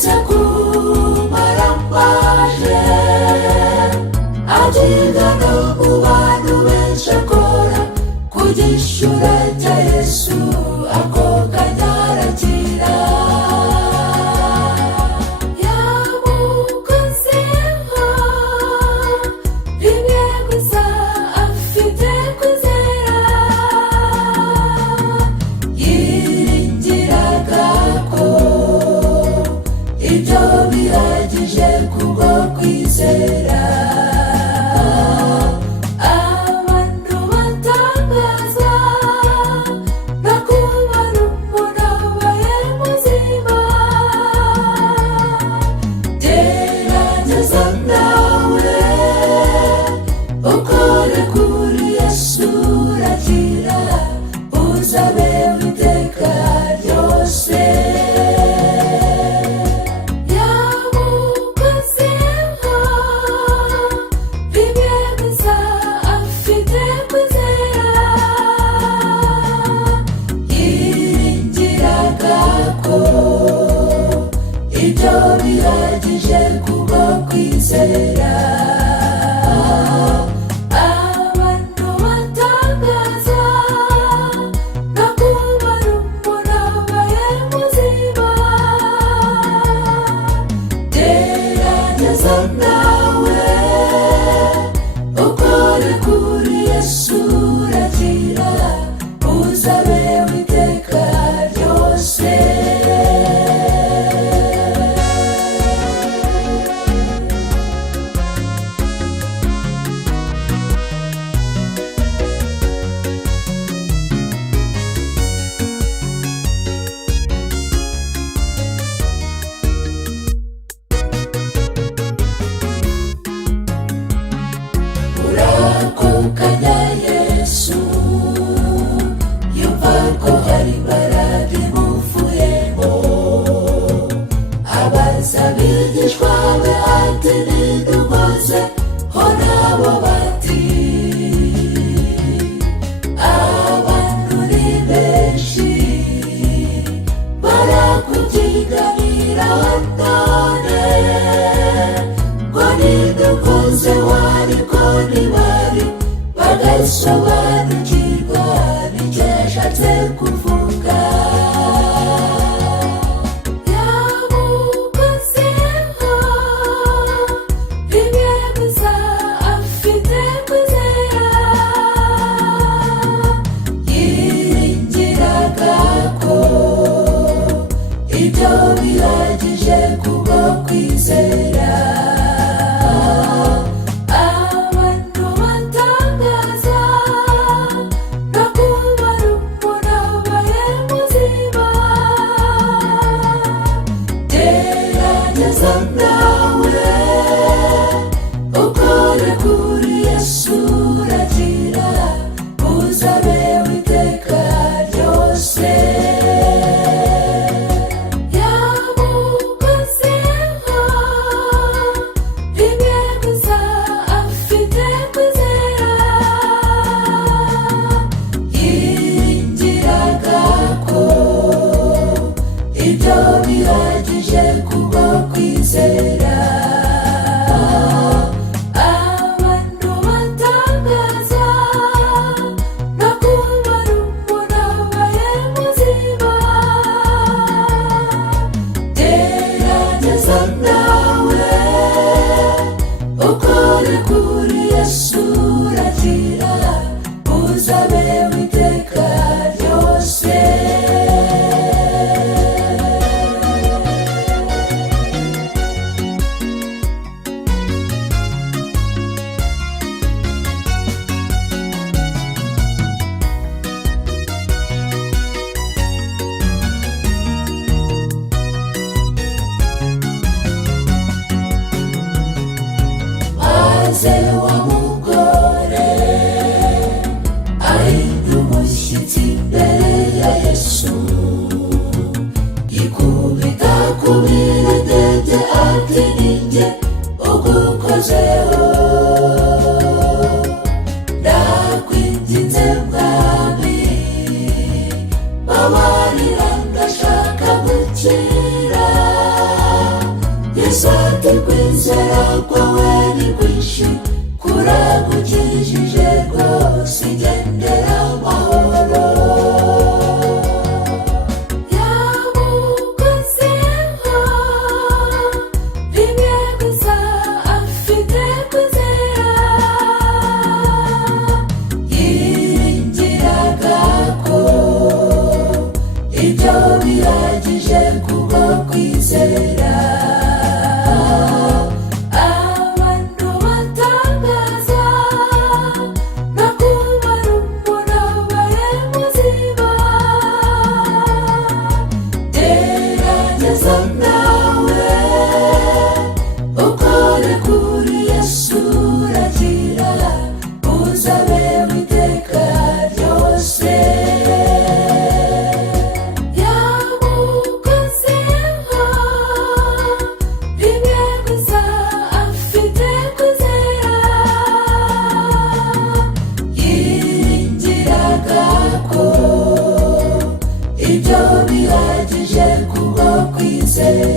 uretse kumaramaje agiga no mu bantu benshi akora ku gishura cya Yesu ako kanya arakira. Yamukozeho rimwe gusa afite kwizera, yiringiraga ko ibyo bihagije kubwo kwizera. Ukore kuri Yesu urakira, uzabeho iteka ryose. Yamukozeho rimwe gusa afite kwizera, yiringiraga ko ibyo bihagije kubwo kwizera. Nawe ukore kuri Yesu urakira, uzabeho iteka ryose. Kanya Yesu yumva ko hari imbaraga imuvuyemo, abaza abigishwa be ati nidukoze ho nabo bati abantu ni benshi barakubyiganiraho none ngo nidukoze wariko ntibari bagasobanukirwa n'icyo yashatse kuvuga. Yamukozeho rimwe gusa afite kwizera, yiringiraga ko ibyo bihagije kubwo kwizera. Nawe ukore kuri Yesu urakira, uzabeho iteka ryose. Yamukozeho rimwe gusa afite kwizera, yiringiraga ko ibyo bihagije kubwo kwizera. Abantu batangaza no kuba rumuna baye muzima, gerageza nawe ukore kuri Yesu urakira, uzabeho iteka ryose. Maze wa mugore ahinda umushyitsi imbere ya Yesu, yikubita ku birenge bye ati ninjye ugukozeho, ndakwinginze mwami babarira ndashaka gukira. kwizera kwawe ni kwinshi kuragukijije rwose igendera amahoro yamukozeho rimwe gusa afite kwizera yiringiraga ko ibyo bihagije kubwo kwizera abantu batangaza no kubara umuntu abaye muzima gerageza nawe ukore kuri Yesu uragira uzabe witeka ryose yamukozeho rimwe gusa afite kwizera yiringiraga ko ibyo bihagije kubwo kwizera